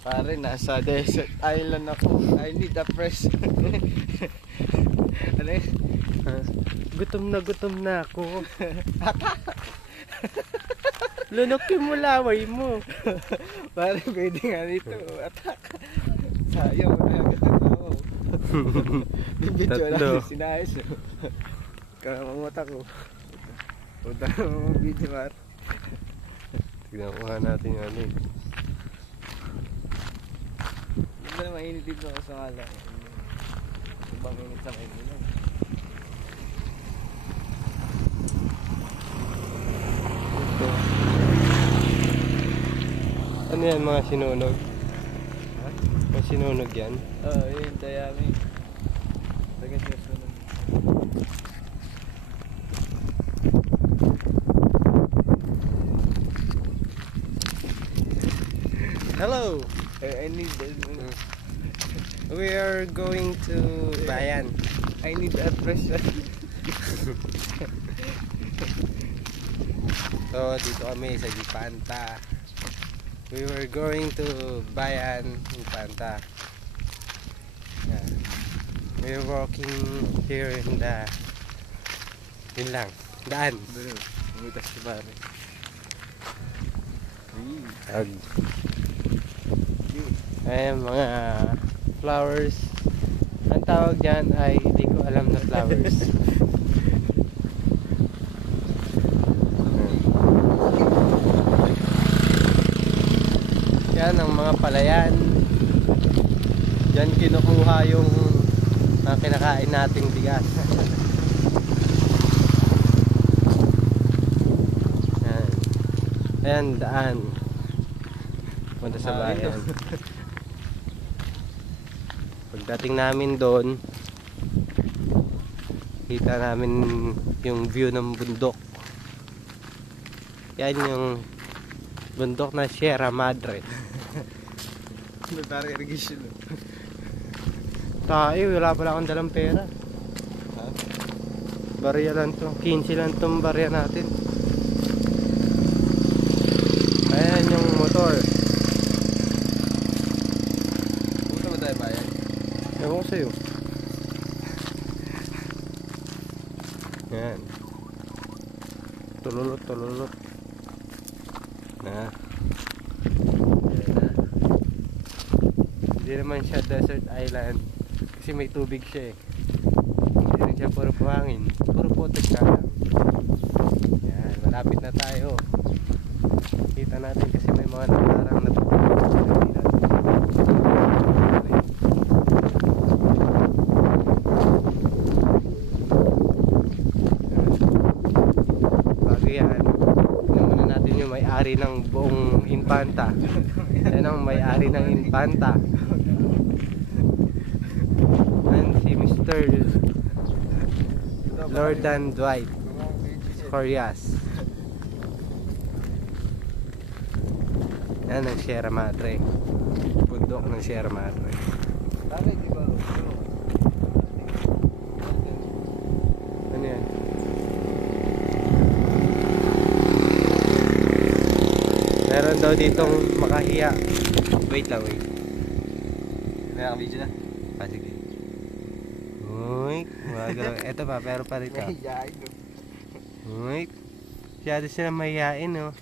Pare, nasa desert island ako. I need a fresh. Ano yun? Gutom na ako. Lunokin mo laway mo. Pare, pwede nga dito. Atak. Sayang na agad ako. Bibidyo lang sinayos. Kamamuta ko. Punta na mga video, pare. Tignan ko nga natin yung ano eh. Hindi na mainit dito ako sa ngala. Ibang init sa Maynila. Ano yan, mga sinunog? Ha? Mga sinunog yan? Oo, yun, tayami. Taga sinusunog. Hello! I need We are going to Bayan. I need a fresh. So, dito kami sa Infanta. We were going to Bayan, Infanta. Yeah. We're walking here in the... Yun lang, daan. Doon, umitas si pare. Ayan, mga flowers. Ang tawag dyan ay hindi ko alam na flowers. Yan ang mga palayan. Diyan kinukuha yung kinakain nating bigas. Yan. Ayan, daan. Punta sa bayan. Pagdating namin doon, kita namin yung view ng bundok. Yan yung bundok na Sierra Madre. Ano pare, irrigation. Tayo, wala pala akong dalang pera. Ha? Barya lang to, 15 lang tong barya natin. Ayan yung motor. Punta ba tayo bayan? Ewan ko sa'yo. Yan. Tululot. Na. Yan na. Hindi naman siya desert island. Kasi may tubig siya eh. Hindi rin siya puro buhangin. Puro putik ka lang. Yan. Malapit na tayo. Kita natin kasi may mga nakarang na may-ari ng buong Infanta. Yan ang may-ari ng Infanta. Yan si Mr. Lordan Dwight Corias. Yan ang Sierra Madre. Bundok ng Sierra Madre. Bakit di ba? Ano yan? Meron daw ditong makahiya. Wait lang, wait. May video na? Ah, sige. Uy, wag. Eto pa, pero pa rito. Uy, masyado sila mahihain, no?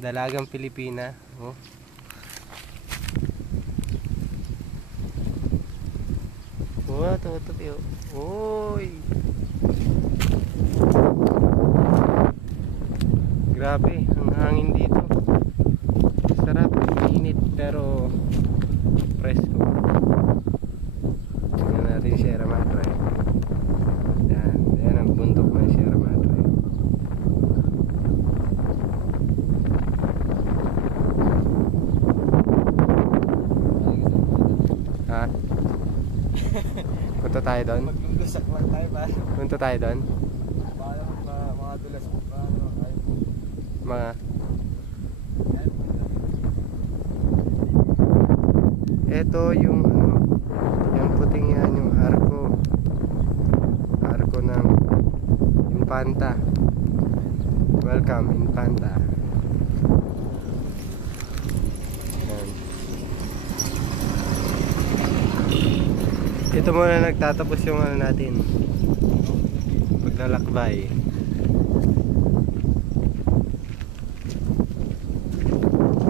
Dalagang Pilipina, oh. Oh, tutup yun. Uy. Grabe, ang hangin dito. Sarap, mainit pero presko. Tingnan natin Sierra Madre. Yan ang bundok ng Sierra Madre. Ha? Punta tayo doon? Maglunggusak lang tayo ba? Punta tayo doon? Mga dulas Mga ito yung yung puting yan, yung arko ng Infanta. Welcome Infanta. Dito muna nagtatapos yung ano natin, paglalakbay.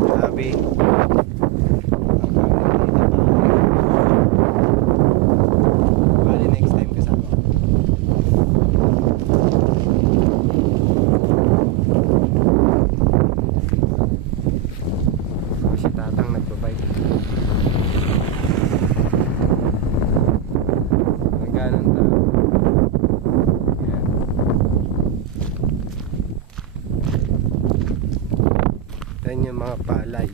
Grabe. Bali next time kasama ko. Si Tatang nagbabike. Ganon tao. Ayan. Yan yung mga palay.